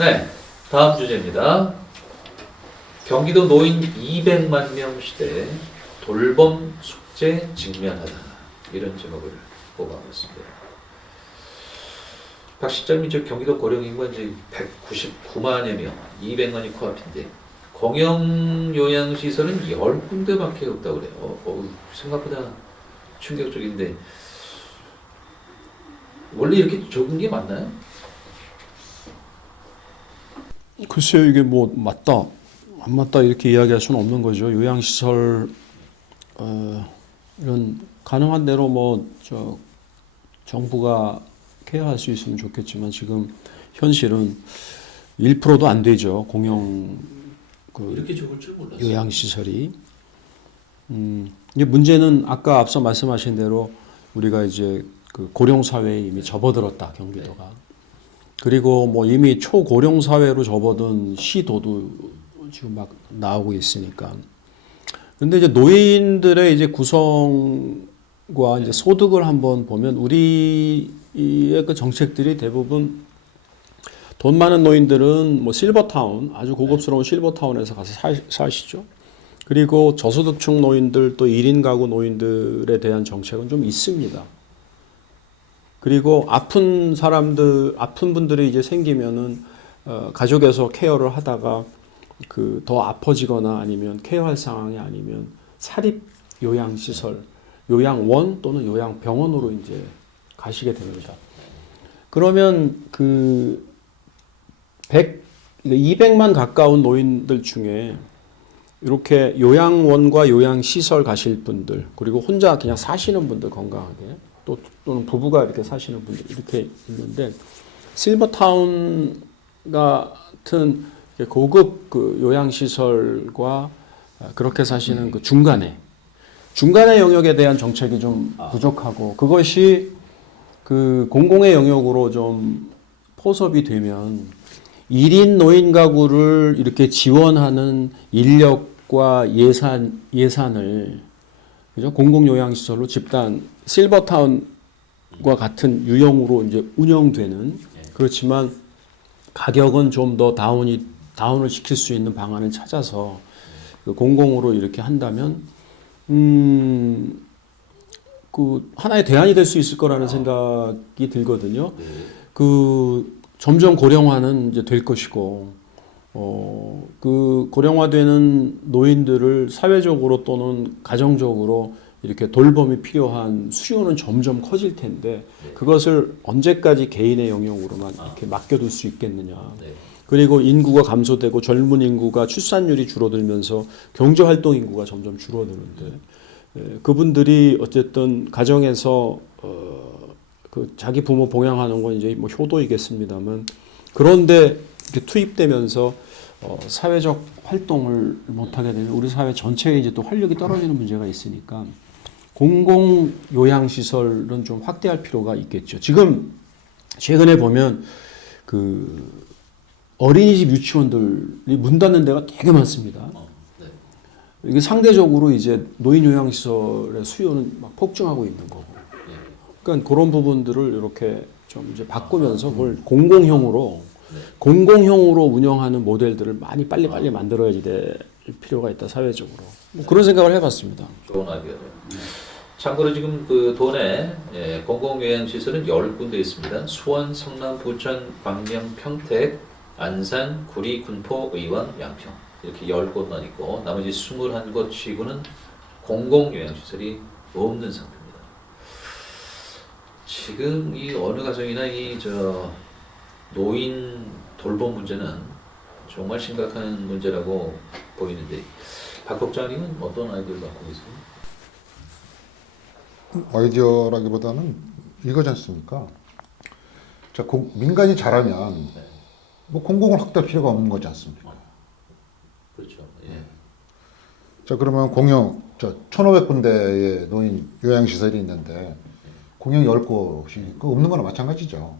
네, 다음 주제입니다. 경기도 노인 200만 명 시대 돌봄 숙제 직면하다, 이런 제목을 뽑아봤습니다. 박 실장님, 저 경기도 고령 인구가 이제 199만여 명, 200만이 코앞인데 공영 요양시설은 10군데밖에 없다고 그래요. 생각보다 충격적인데 원래 이렇게 적은 게 맞나요? 글쎄요, 이게 뭐 맞다 안 맞다 이렇게 이야기할 수는 없는 거죠. 요양시설 이런 가능한 대로 뭐 정부가 케어할 수 있으면 좋겠지만 지금 현실은 1%도 안 되죠. 공영 이렇게 적을 줄 몰랐어요. 요양시설이. 이제 문제는 아까 앞서 말씀하신 대로 우리가 이제 그 고령 사회에 이미 접어들었다, 경기도가. 네. 그리고 뭐 이미 초고령 사회로 접어든 시도도 지금 막 나오고 있으니까. 근데 이제 노인들의 이제 구성과 이제 소득을 한번 보면 우리의 그 정책들이 대부분 돈 많은 노인들은 뭐 실버타운, 아주 고급스러운 실버타운에서 가서 사시죠. 그리고 저소득층 노인들, 또 1인 가구 노인들에 대한 정책은 좀 있습니다. 그리고 아픈 분들이 이제 생기면은 가족에서 케어를 하다가 그 더 아파지거나 아니면 케어할 상황이 아니면 사립 요양시설, 요양원 또는 요양병원으로 이제 가시게 됩니다. 그러면 그 200만 가까운 노인들 중에 이렇게 요양원과 요양시설 가실 분들, 그리고 혼자 그냥 사시는 분들, 건강하게 또는 부부가 이렇게 사시는 분들 이렇게 있는데, 실버타운 같은 고급 그 요양시설과 그렇게 사시는 그 중간의 영역에 대한 정책이 좀 부족하고, 그것이 그 공공의 영역으로 좀 포섭이 되면 1인 노인 가구를 이렇게 지원하는 인력과 예산을, 그죠? 공공요양시설로 집단 실버타운과 같은 유형으로 이제 운영되는, 그렇지만 가격은 좀 더 다운을 시킬 수 있는 방안을 찾아서 그 공공으로 이렇게 한다면 그 하나의 대안이 될 수 있을 거라는 생각이 들거든요. 그 점점 고령화는 이제 될 것이고, 그 고령화되는 노인들을 사회적으로 또는 가정적으로 이렇게 돌봄이 필요한 수요는 점점 커질 텐데, 그것을 언제까지 개인의 영역으로만 이렇게 맡겨둘 수 있겠느냐. 그리고 인구가 감소되고 젊은 인구가 출산율이 줄어들면서 경제활동 인구가 점점 줄어드는데, 그분들이 어쨌든 가정에서 그 자기 부모 봉양하는 건 이제 뭐 효도이겠습니다만, 그런데 이렇게 투입되면서 사회적 활동을 못하게 되면 우리 사회 전체에 이제 또 활력이 떨어지는 문제가 있으니까 공공 요양시설은 좀 확대할 필요가 있겠죠. 지금 최근에 보면 그 어린이집 유치원들이 문 닫는 데가 되게 많습니다. 이게 상대적으로 이제 노인 요양시설의 수요는 막 폭증하고 있는 거고. 그러니까 그런 부분들을 이렇게 좀 이제 바꾸면서 그걸 공공형으로 운영하는 모델들을 많이 빨리 만들어야 될 필요가 있다, 사회적으로. 뭐 그런 생각을 해봤습니다. 좋은 아이디어네요. 참고로 지금 그 도내 공공요양시설은 10군데 있습니다. 수원, 성남, 부천, 광명, 평택, 안산, 구리, 군포, 의왕, 양평, 이렇게 10곳만 있고 나머지 21곳 치고는 공공요양시설이 없는 상태입니다. 지금 이 어느 가정이나 노인 돌봄 문제는 정말 심각한 문제라고 보이는데, 박 국장님은 어떤 아이디어를 갖고 계세요? 아이디어라기보다는 이거지 않습니까? 자, 민간이 잘하면 뭐 공공을 확대할 필요가 없는 거지 않습니까? 그렇죠. 예. 자, 그러면 1,500군데의 노인 요양시설이 있는데 공영 10곳이 없는 거나 마찬가지죠.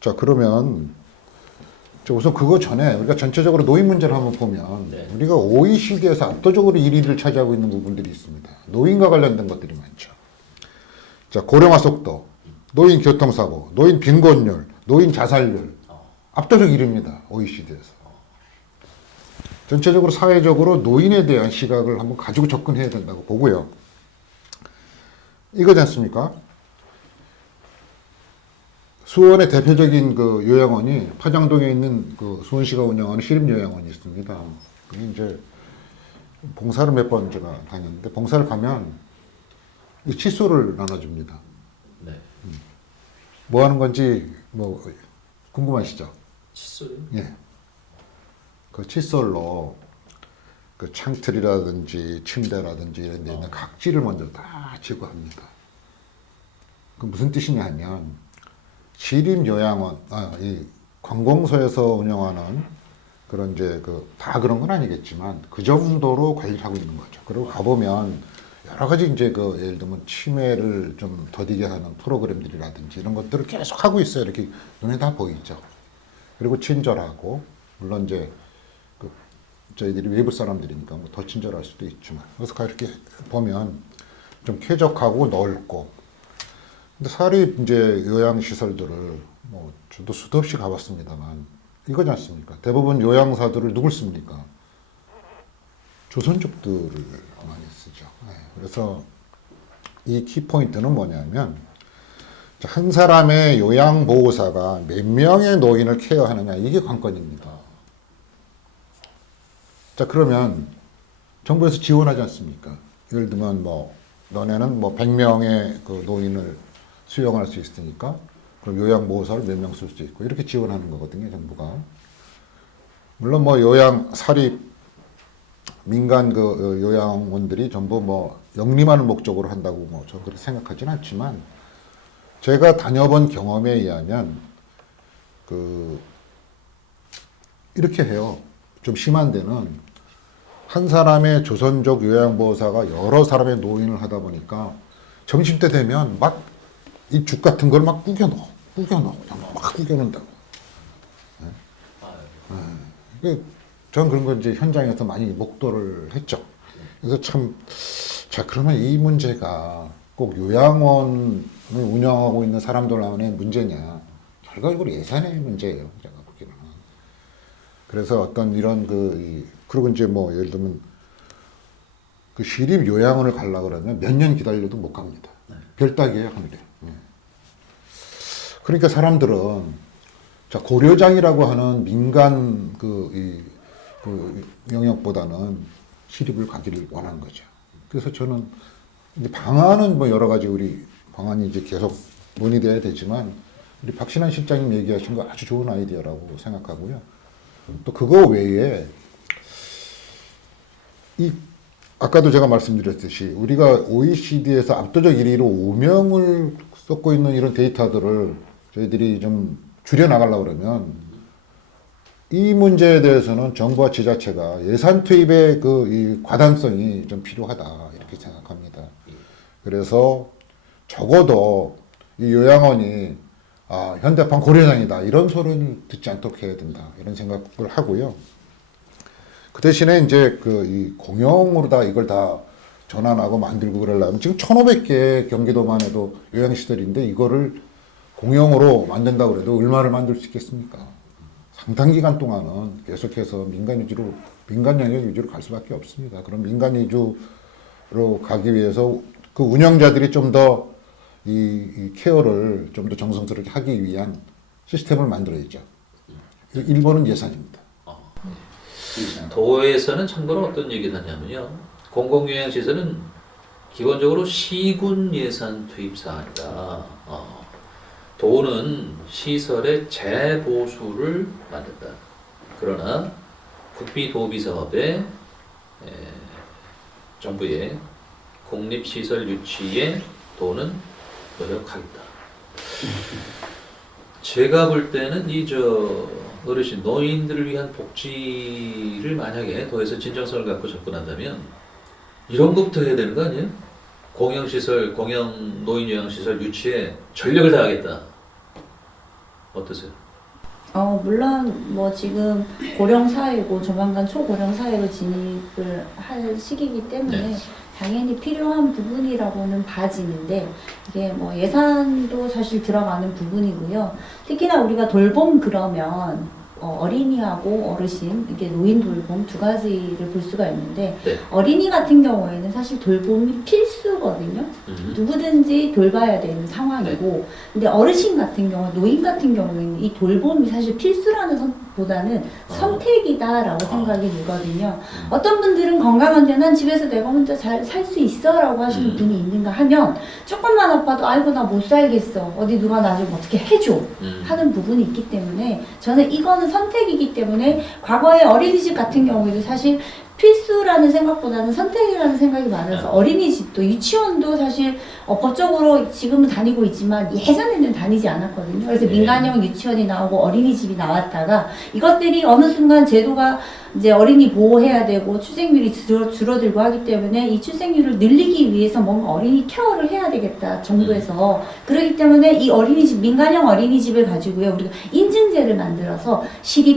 자, 그러면 우선 그거 전에 우리가 전체적으로 노인 문제를 한번 보면 우리가 OECD에서 압도적으로 1위를 차지하고 있는 부분들이 있습니다. 노인과 관련된 것들이 많죠. 자, 고령화 속도, 노인 교통사고, 노인 빈곤율, 노인 자살률, 압도적 1위입니다. OECD에서. 전체적으로 사회적으로 노인에 대한 시각을 한번 가지고 접근해야 된다고 보고요. 이거지 않습니까? 수원의 대표적인 그 요양원이 파장동에 있는 그 수원시가 운영하는 시립요양원이 있습니다. 그게 이제 봉사를 몇 번 제가 다녔는데 봉사를 가면 이 칫솔을 나눠줍니다. 네. 뭐 하는 건지 뭐 궁금하시죠? 칫솔이요? 예. 그 칫솔로 그 창틀이라든지 침대라든지 이런 데 있는 각질을 먼저 다 제거합니다. 그 무슨 뜻이냐 하면 시립요양원, 이 관공서에서 운영하는 그런 이제 그 다 그런 건 아니겠지만 그 정도로 관리를 하고 있는 거죠. 그리고 가보면 여러 가지 이제 그 예를 들면 치매를 좀 더디게 하는 프로그램들이라든지 이런 것들을 계속 하고 있어요. 이렇게 눈에 다 보이죠. 그리고 친절하고 물론 이제 그 저희들이 외부 사람들이니까 뭐 더 친절할 수도 있지만 그래서 이렇게 보면 좀 쾌적하고 넓고 근데 사립 이제 요양시설들을 뭐 저도 수도 없이 가봤습니다만 이거지 않습니까? 대부분 요양사들을 누굴 씁니까? 조선족들을 많이 쓰죠. 네. 그래서 이 키포인트는 뭐냐면 한 사람의 요양보호사가 몇 명의 노인을 케어하느냐 이게 관건입니다. 자 그러면 정부에서 지원하지 않습니까? 예를 들면 뭐 너네는 뭐 100명의 그 노인을 수용할 수 있으니까 그럼 요양보호사를 몇 명 쓸 수 있고 이렇게 지원하는 거거든요, 정부가. 물론 뭐 요양 사립 민간 그 요양원들이 전부 뭐 영리하는 목적으로 한다고 뭐 저 그렇게 생각하지는 않지만 제가 다녀본 경험에 의하면 그 이렇게 해요. 좀 심한 데는 한 사람의 조선족 요양보호사가 여러 사람의 노인을 하다 보니까 점심때 되면 막 이 죽 같은 걸 막 구겨 넣어. 막 구겨 넣는다고. 저는 그런 거 이제 현장에서 많이 목도를 했죠. 그래서 참, 자, 그러면 이 문제가 꼭 요양원을 운영하고 있는 사람들만의 문제냐. 결과적으로 예산의 문제예요. 제가 보기에는. 그래서 어떤 이런 그리고 이제 뭐 예를 들면 그 시립 요양원을 가려고 그러면 몇 년 기다려도 못 갑니다. 별따기예요, 하늘에. 그러니까 사람들은 자, 고려장이라고 하는 민간 그 영역보다는 시립을 가기를 원하는 거죠. 그래서 저는 이제 방안은 뭐 여러 가지 우리 방안이 이제 계속 논의돼야 되지만 우리 박신환 실장님 얘기하신 거 아주 좋은 아이디어라고 생각하고요. 또 그거 외에 아까도 제가 말씀드렸듯이 우리가 OECD에서 압도적 1위로 5명을 쏟고 있는 이런 데이터들을 저희들이 좀 줄여나가려고 그러면 이 문제에 대해서는 정부와 지자체가 예산 투입의 이 과단성이 좀 필요하다 이렇게 생각합니다. 그래서 적어도 이 요양원이 현대판 고려장이다 이런 소리를 듣지 않도록 해야 된다 이런 생각을 하고요. 그 대신에 이제 이 공영으로 다 이걸 다 전환하고 만들고 그러려면 지금 1,500개 경기도만 해도 요양시설인데 이거를 공영으로 만든다고 해도 얼마를 만들 수 있겠습니까? 상당 기간 동안은 계속해서 민간 영역 위주로 갈 수밖에 없습니다. 그럼 민간 위주로 가기 위해서 그 운영자들이 좀 더 이 케어를 좀 더 정성스럽게 하기 위한 시스템을 만들어야죠. 일본은 예산입니다. 도에서는 참고로 어떤 얘기를 하냐면요. 공공요양시설은 기본적으로 시군 예산 투입 사안이다. 도는 시설의 재보수를 만든다. 그러나 국비도비사업에 정부의 공립시설 유치에 도는 노력하겠다. 제가 볼 때는 어르신 노인들을 위한 복지를 만약에 도에서 진정성을 갖고 접근한다면 이런 것부터 해야 되는 거 아니에요? 공영시설, 노인요양시설 유치에 전력을 다하겠다. 어떠세요? 물론 뭐 지금 고령 사회고 조만간 초고령 사회로 진입을 할 시기이기 때문에 네. 당연히 필요한 부분이라고는 봐지는데 이게 뭐 예산도 사실 들어가는 부분이고요. 특히나 우리가 돌봄 그러면 어린이하고 어르신, 이게 노인 돌봄 두 가지를 볼 수가 있는데 네. 어린이 같은 경우에는 사실 돌봄이 필수거든요. 누구든지 돌봐야 되는 상황이고 근데 어르신 같은 경우, 노인 같은 경우에는 이 돌봄이 사실 필수라는 보다는 선택이다라고 생각이 들거든요. 어떤 분들은 건강한데 난 집에서 내가 혼자 잘 살 수 있어 라고 하시는 분이 있는가 하면 조금만 아파도 아이고 나 못 살겠어 어디 누가 나 좀 어떻게 해줘 하는 부분이 있기 때문에 저는 이거는 선택이기 때문에 과거에 어린이집 같은 경우에도 사실 필수라는 생각보다는 선택이라는 생각이 많아서 어린이집도 유치원도 사실 법적으로 지금은 다니고 있지만 예전에는 다니지 않았거든요. 그래서 민간형 유치원이 나오고 어린이집이 나왔다가 이것들이 어느 순간 제도가 이제 어린이 보호해야 되고 출생률이 줄어들고 하기 때문에 이 출생률을 늘리기 위해서 뭔가 어린이 케어를 해야 되겠다 정부에서 그렇기 때문에 이 어린이집 민간형 어린이집을 가지고요 우리가 인증제를 만들어서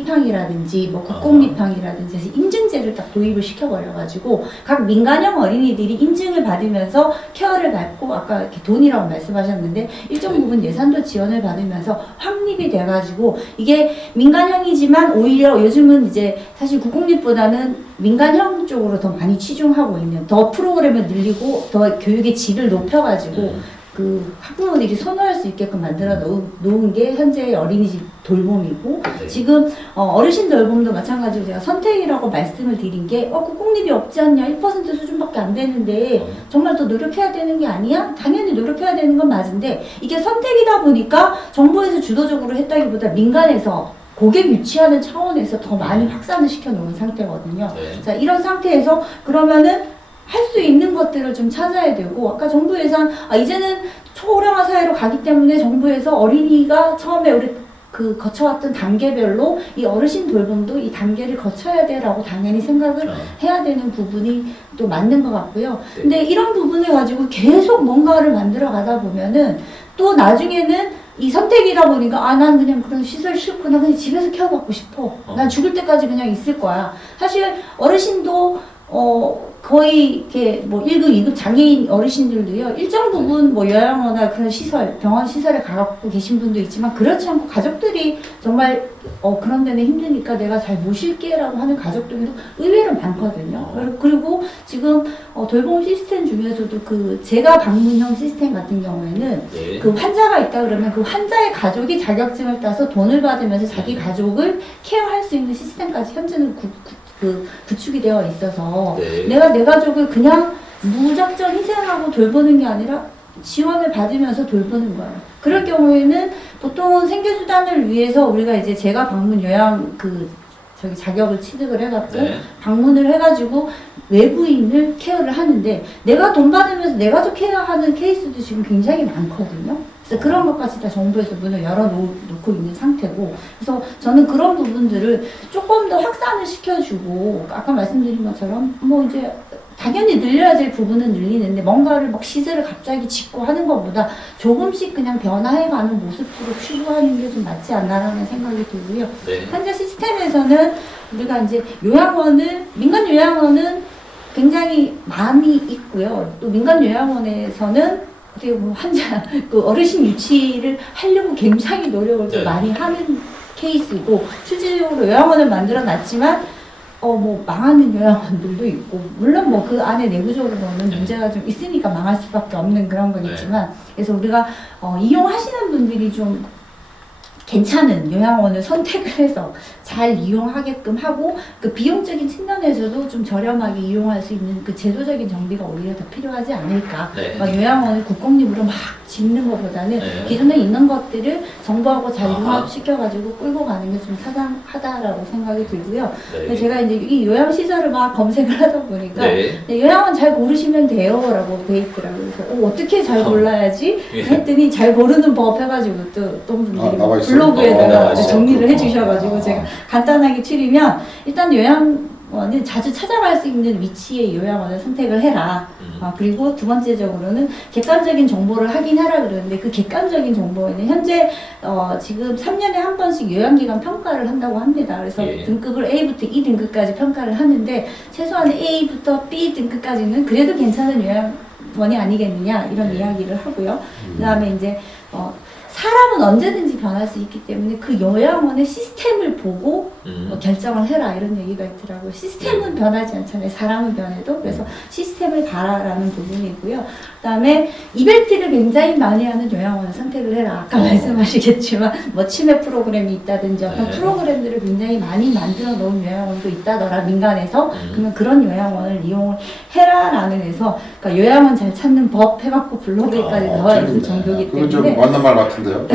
시립형이라든지 뭐 국공립형이라든지 해서 인증제를 딱 도입을 시켜버려가지고 각 민간형 어린이들이 인증을 받으면서 케어를 받고 아까 이렇게 돈이라고 말씀하셨는데 일정 부분 예산도 지원을 받으면서 확립이 돼가지고 이게 민간형이지만 오히려 요즘은 이제 사실 국공립보다는 민간형 쪽으로 더 많이 치중하고 있는 더 프로그램을 늘리고 더 교육의 질을 높여가지고 그 학부모들이 선호할 수 있게끔 만들어 놓은 게 현재의 어린이집 돌봄이고 지금 어르신 돌봄도 마찬가지로 제가 선택이라고 말씀을 드린 게 국공립이 없지 않냐 1% 수준밖에 안 되는데 정말 더 노력해야 되는 게 아니야? 당연히 노력해야 되는 건 맞은데 이게 선택이다 보니까 정부에서 주도적으로 했다기보다 민간에서 고객 유치하는 차원에서 더 많이 확산을 시켜놓은 상태거든요. 자, 이런 상태에서 그러면은 할 수 있는 것들을 좀 찾아야 되고 아까 정부 예산 이제는 초고령화 사회로 가기 때문에 정부에서 어린이가 처음에 우리 그 거쳐왔던 단계별로 이 어르신 돌봄도 이 단계를 거쳐야 돼라고 당연히 생각을 해야 되는 부분이 또 맞는 것 같고요. 근데 이런 부분을 가지고 계속 뭔가를 만들어 가다 보면은 또 나중에는 이 선택이다 보니까 난 그냥 그런 시설 싫고 나 그냥 집에서 케어받고 싶어. 난 죽을 때까지 그냥 있을 거야. 사실 어르신도 거의 이렇게 뭐 1급, 2급 장애인 어르신들도요 일정 부분 뭐 요양원이나 그런 시설, 병원 시설에 가갖고 계신 분도 있지만 그렇지 않고 가족들이 정말 그런 데는 힘드니까 내가 잘 모실게라고 하는 가족들도 의외로 많거든요. 그리고 지금 돌봄 시스템 중에서도 그 제가 방문형 시스템 같은 경우에는 그 환자가 있다 그러면 그 환자의 가족이 자격증을 따서 돈을 받으면서 자기 가족을 케어할 수 있는 시스템까지 현재는 구축이 되어 있어서 내가 내 가족을 그냥 무작정 희생하고 돌보는 게 아니라 지원을 받으면서 돌보는 거예요. 그럴 경우에는 보통은 생계수단을 위해서 우리가 이제 제가 방문 요양 자격을 취득을 해갖고 방문을 해가지고 외부인을 케어를 하는데 내가 돈 받으면서 내 가족 케어하는 케이스도 지금 굉장히 많거든요. 그래서 그런 것까지 다 정부에서 문을 열어놓고 있는 상태고 그래서 저는 그런 부분들을 조금 더 확산을 시켜주고 아까 말씀드린 것처럼 뭐 이제 당연히 늘려야 될 부분은 늘리는데 뭔가를 막 시세를 갑자기 짓고 하는 것보다 조금씩 그냥 변화해가는 모습으로 추구하는 게 좀 맞지 않나라는 생각이 들고요. 현재 시스템에서는 우리가 이제 민간 요양원은 굉장히 많이 있고요. 또 민간 요양원에서는 어떻게 보면 환자, 어르신 유치를 하려고 굉장히 노력을 또 많이 하는 케이스고, 실질적으로 요양원을 만들어 놨지만, 뭐, 망하는 요양원들도 있고, 물론 뭐 그 안에 내부적으로는 문제가 좀 있으니까 망할 수밖에 없는 그런 거겠지만, 그래서 우리가, 이용하시는 분들이 좀 괜찮은 요양원을 선택을 해서 잘 이용하게끔 하고 그 비용적인 측면에서도 좀 저렴하게 이용할 수 있는 그 제도적인 정비가 오히려 더 필요하지 않을까. 막 요양원을 국공립으로 막 짓는 것보다는 기존에 있는 것들을 정부하고 잘 융합시켜가지고 끌고 가는 게 좀 타당하다라고 생각이 들고요. 제가 이제 이 요양시설을 막 검색을 하다 보니까 요양원 잘 고르시면 돼요 라고 돼 있더라고요. 그래서 어떻게 잘 골라야지 했더니 잘 고르는 법 해가지고 또 어떤 분들이 블로그에다가 정리를 해주셔가지고 제가 간단하게 추리면 일단 요양원은 자주 찾아갈 수 있는 위치의 요양원을 선택을 해라. 그리고 두 번째적으로는 객관적인 정보를 확인하라 그러는데 그 객관적인 정보에는 현재 지금 3년에 한 번씩 요양기관 평가를 한다고 합니다. 그래서 예. 등급을 A부터 E 등급까지 평가를 하는데 최소한 A부터 B 등급까지는 그래도 괜찮은 요양원이 아니겠느냐 이런 예. 이야기를 하고요. 그다음에 이제 사람은 언제든지 변할 수 있기 때문에 그 요양원의 시스템을 보고 결정을 해라 이런 얘기가 있더라고요. 시스템은 변하지 않잖아요. 사람은 변해도. 그래서 시스템을 봐라라는 부분이고요. 그다음에 이벤트를 굉장히 많이 하는 요양원을 선택을 해라. 아까 말씀하시겠지만 뭐 치매 프로그램이 있다든지 어떤 네. 프로그램들을 굉장히 많이 만들어 놓은 요양원도 있다더라 민간에서. 그러면 그런 요양원을 이용을 해라라는 해서 그러니까 요양원 잘 찾는 법 해갖고 블로그에까지 나와 있을 정도이기 그건 좀 때문에 맞는 말 같은데요.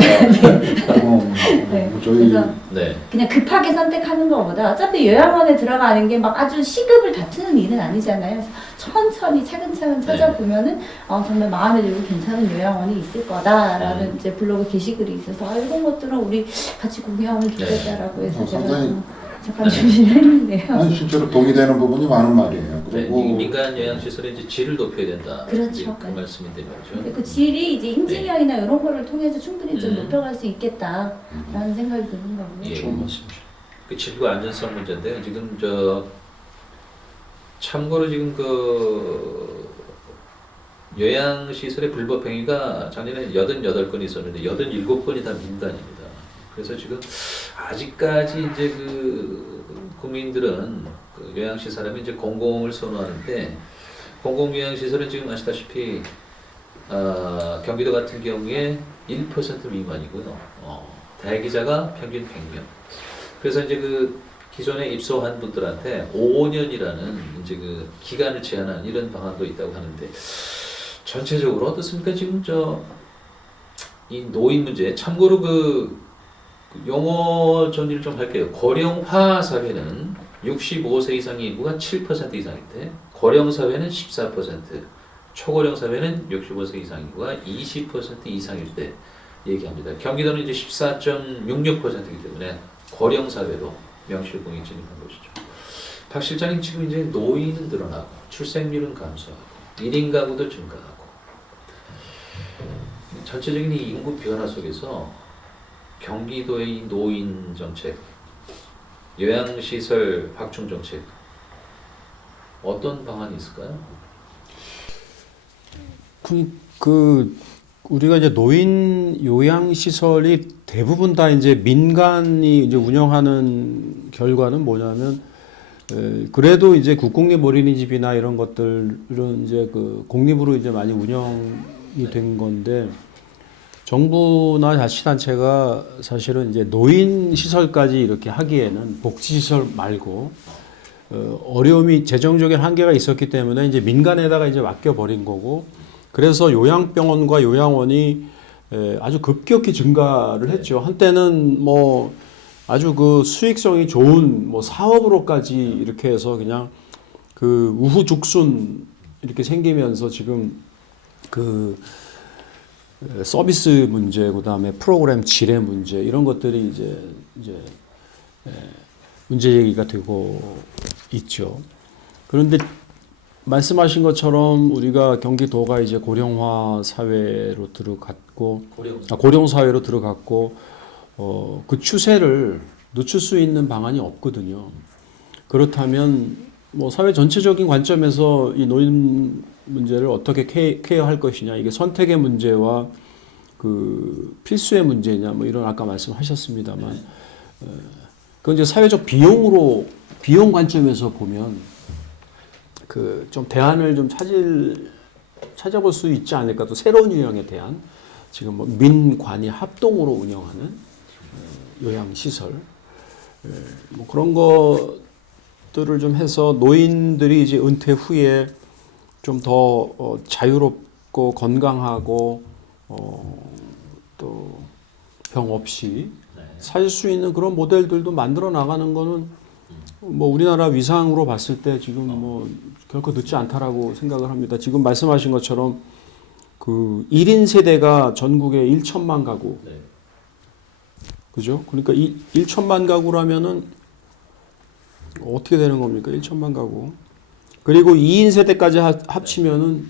네. 저희 그래서 네. 그냥 급하게 선택하는 것보다 어차피 요양원에 들어가는 게 막 아주 시급을 다투는 일은 아니잖아요. 그래서 천천히 차근차근 찾아보면은 정말 마음에 들고 괜찮은 요양원이 있을 거다라는 이제 블로그 게시글이 있어서 이런 것들은 우리 같이 공유하면 좋겠다라고 해서 제가 상당히 잠깐 준비를 했는데요. 아니, 실제로 동의되는 부분이 많은 말이에요. 네, 그리고 이 민간 요양시설의 이제 질을 높여야 된다. 그렇죠. 이제 그 말씀인데 말이죠. 근데 그 질이 이제 인증형이나 이런 거를 통해서 충분히 좀 높여갈 수 있겠다라는 생각이 드는 거고요. 예. 좋은 말씀이죠. 그 질과 안전성 문제인데요. 지금 참고로 지금 그 요양시설의 불법 행위가 작년에 88건이 있었는데 87건이 다 민간입니다. 그래서 지금 아직까지 이제 그 국민들은 그 요양시설 하면 이제 공공을 선호하는데 공공요양시설은 지금 아시다시피 경기도 같은 경우에 1% 미만이고요. 대기자가 평균 100명. 그래서 이제 그 기존에 입소한 분들한테 5년이라는 이제 그 기간을 제한한 이런 방안도 있다고 하는데 전체적으로 어떻습니까? 지금 이 노인 문제 참고로 그 용어 정리를 좀 할게요. 고령화 사회는 65세 이상의 인구가 7% 이상인데 고령 사회는 14%, 초고령 사회는 65세 이상 인구가 20% 이상일 때 얘기합니다. 경기도는 이제 14.66%이기 때문에 고령 사회로 명실공히 진입한 것이죠. 박 실장님 지금 이제 노인은 늘어나고 출생률은 감소하고 1인 가구도 증가하고 전체적인 이 인구 변화 속에서 경기도의 이 노인 정책, 요양시설 확충 정책 어떤 방안이 있을까요? 우리가 이제 노인 요양 시설이 대부분 다 이제 민간이 이제 운영하는 결과는 뭐냐면 그래도 이제 국공립 어린이집이나 이런 것들은 이제 그 공립으로 이제 많이 운영이 된 건데 정부나 자치단체가 사실은 이제 노인 시설까지 이렇게 하기에는 복지 시설 말고 어려움이 재정적인 한계가 있었기 때문에 이제 민간에다가 이제 맡겨버린 거고 그래서 요양병원과 요양원이 아주 급격히 증가를 했죠. 한때는 뭐 아주 그 수익성이 좋은 뭐 사업으로까지 이렇게 해서 그냥 그 우후죽순 이렇게 생기면서 지금 그 서비스 문제, 그다음에 프로그램 질의 문제 이런 것들이 이제 문제 제기가 되고 있죠. 그런데 말씀하신 것처럼 우리가 경기도가 이제 고령화 사회로 들어갔고 고령 사회로 들어갔고 그 추세를 늦출 수 있는 방안이 없거든요. 그렇다면 뭐 사회 전체적인 관점에서 이 노인 문제를 어떻게 케어할 것이냐 이게 선택의 문제와 그 필수의 문제냐 뭐 이런 아까 말씀하셨습니다만 그건 이제 사회적 비용 관점에서 보면 그 좀 대안을 좀 찾아볼 수 있지 않을까. 또 새로운 유형의 대안. 지금 뭐 민관이 합동으로 운영하는 요양시설. 뭐 그런 것들을 좀 해서 노인들이 이제 은퇴 후에 좀 더 자유롭고 건강하고 또 병 없이 살 수 있는 그런 모델들도 만들어 나가는 거는 뭐 우리나라 위상으로 봤을 때 지금 뭐 결코 늦지 않다라고 생각을 합니다. 지금 말씀하신 것처럼 그 1인 세대가 전국에 1천만 가구. 네. 그죠? 그러니까 1천만 가구라면은 어떻게 되는 겁니까? 1천만 가구. 그리고 2인 세대까지 합치면은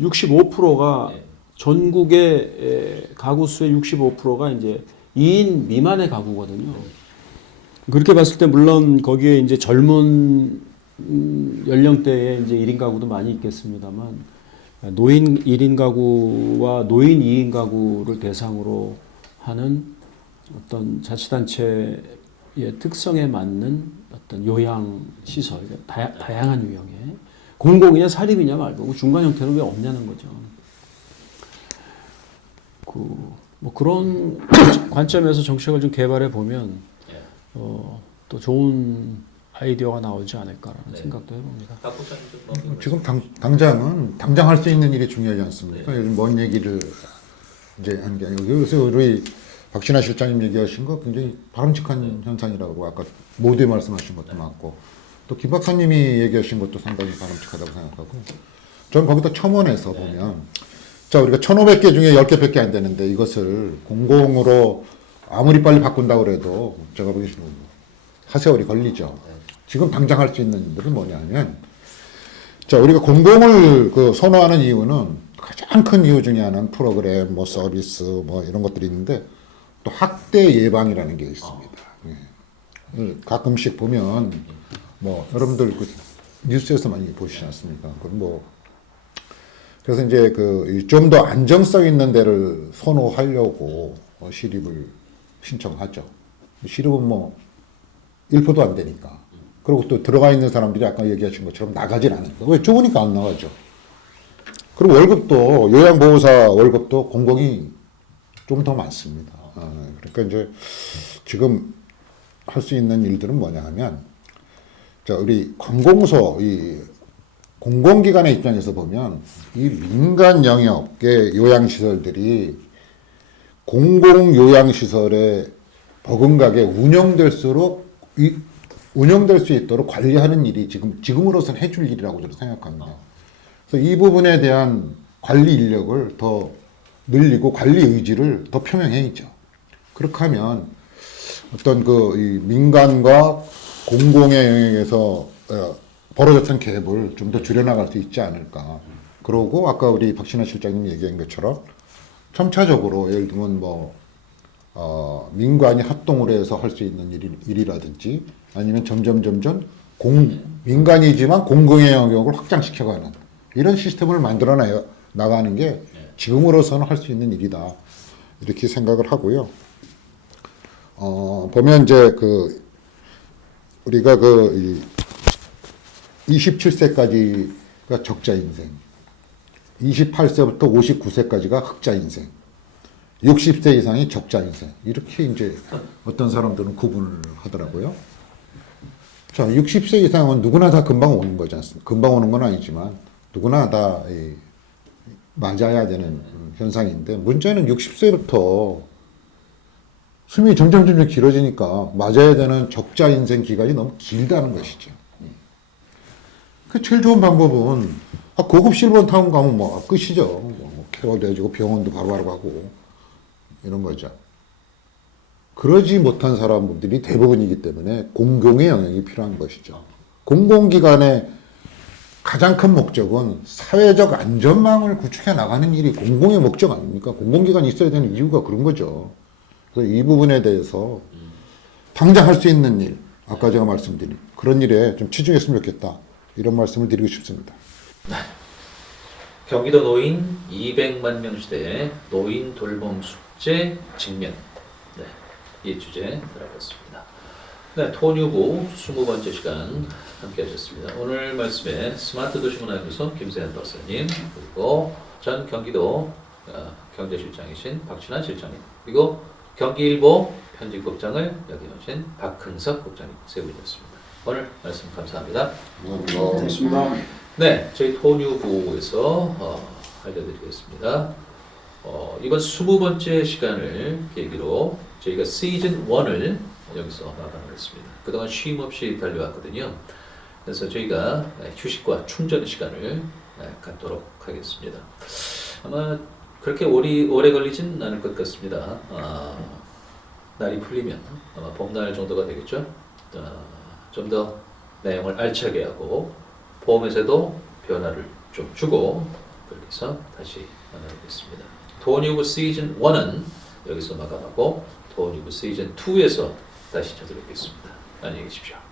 65%가 네. 전국의 가구 수의 65%가 이제 2인 미만의 가구거든요. 그렇게 봤을 때 물론 거기에 이제 젊은 연령대의 이제 1인 가구도 많이 있겠습니다만 노인 1인 가구와 노인 2인 가구를 대상으로 하는 어떤 자치단체의 특성에 맞는 어떤 요양 시설, 다양한 유형의 공공이냐 사립이냐 말고 중간 형태는 왜 없냐는 거죠. 뭐 그런 관점에서 정책을 좀 개발해 보면 또 좋은 아이디어가 나오지 않을까라는 네. 생각도 해봅니다. 박 국장님 좀 뭐 지금 당장 할 수 있는 일이 중요하지 않습니까? 요즘 먼 얘기를 이제 하는 게 아니고 그래서 우리 박신하 실장님 얘기하신 거 굉장히 바람직한 현상이라고 아까 모두에 말씀하신 것도 맞고 또 김 박사님이 얘기하신 것도 상당히 바람직하다고 생각하고 저는 거기다 첨언해서 보면 자 우리가 1,500개 중에 10개밖에 안 되는데 이것을 공공으로 아무리 빨리 바꾼다고 해도 제가 보기에는 하세월이 걸리죠. 지금 당장 할 수 있는 일들은 뭐냐면 자 우리가 공공을 선호하는 이유는 가장 큰 이유 중에 하나는 프로그램, 뭐 서비스, 뭐 이런 것들이 있는데 또 학대 예방이라는 게 있습니다. 가끔씩 보면 뭐 여러분들 뉴스에서 많이 보시지 않습니까? 그래서 이제 좀 더 안정성 있는 데를 선호하려고 시립을 신청하죠. 시립은 뭐 1%도 안 되니까. 그리고 또 들어가 있는 사람들이 아까 얘기하신 것처럼 나가질 않으니까. 왜? 좁으니까 안 나가죠. 그리고 월급도, 요양보호사 월급도 공공이 좀 더 많습니다. 그러니까 이제 지금 할 수 있는 일들은 뭐냐 하면, 자, 우리 관공서, 이 공공기관의 입장에서 보면, 이 민간 영역의 요양시설들이 공공요양시설에 버금가게 운영될 수 있도록 관리하는 일이 지금으로서는 해줄 일이라고 저는 생각합니다. 그래서 이 부분에 대한 관리 인력을 더 늘리고 관리 의지를 더 표명해야죠. 그렇게 하면 어떤 이 민간과 공공의 영역에서 벌어졌던 갭을 좀 더 줄여나갈 수 있지 않을까. 그러고 아까 우리 박신하 실장님 얘기한 것처럼 점차적으로 예를 들면 민간이 합동으로 해서 할 수 있는 일이라든지 아니면 점점 민간이지만 공공의 영역을 확장시켜가는 이런 시스템을 만들어 나가는 게 지금으로서는 할 수 있는 일이다. 이렇게 생각을 하고요. 보면 이제 우리가 27세까지가 적자 인생, 28세부터 59세까지가 흑자 인생, 60세 이상이 적자 인생. 이렇게 이제 어떤 사람들은 구분을 하더라고요. 자, 60세 이상은 누구나 다 금방 오는 거지 않습니까? 금방 오는 건 아니지만 누구나 다 맞아야 되는 현상인데 문제는 60세부터 숨이 점점 길어지니까 맞아야 되는 적자 인생 기간이 너무 길다는 것이죠. 그 제일 좋은 방법은 고급 실버타운 가면 끝이죠. 케어돼지고 병원도 바로바로 가고 이런 거죠. 그러지 못한 사람들이 대부분이기 때문에 공공의 영역이 필요한 것이죠. 공공기관의 가장 큰 목적은 사회적 안전망을 구축해 나가는 일이 공공의 목적 아닙니까? 공공기관이 있어야 되는 이유가 그런 거죠. 그래서 이 부분에 대해서 당장 할 수 있는 일, 아까 제가 말씀드린 그런 일에 좀 치중했으면 좋겠다. 이런 말씀을 드리고 싶습니다. 경기도 노인 200만 명 시대의 노인 돌봄 숙제 직면. 네, 이 주제 들어봤습니다. 네, 토뉴부 20번째 시간 함께 하셨습니다. 오늘 말씀에 스마트 도시문화연구소 김세현 박사님, 그리고 전 경기도 경제실장이신 박신하 실장님, 그리고 경기일보 편집국장을 역임하신 박흥석 국장님 세 분이었습니다. 오늘 말씀 감사합니다. 고맙습니다. 네, 저희 토뉴부에서 알려드리겠습니다. 이번 20번째 시간을 계기로 저희가 시즌 1을 여기서 마감을 했습니다. 그동안 쉼 없이 달려왔거든요. 그래서 저희가 휴식과 충전의 시간을 갖도록 하겠습니다. 아마 그렇게 오래 걸리진 않을 것 같습니다. 날이 풀리면 아마 봄날 정도가 되겠죠. 좀 더 내용을 알차게 하고 보험에서도 변화를 좀 주고 그렇게 해서 다시 만나보겠습니다. 도니우브 시즌 1은 여기서 마감하고 도니우브 시즌 2에서 다시 찾아뵙겠습니다. 안녕히 계십시오.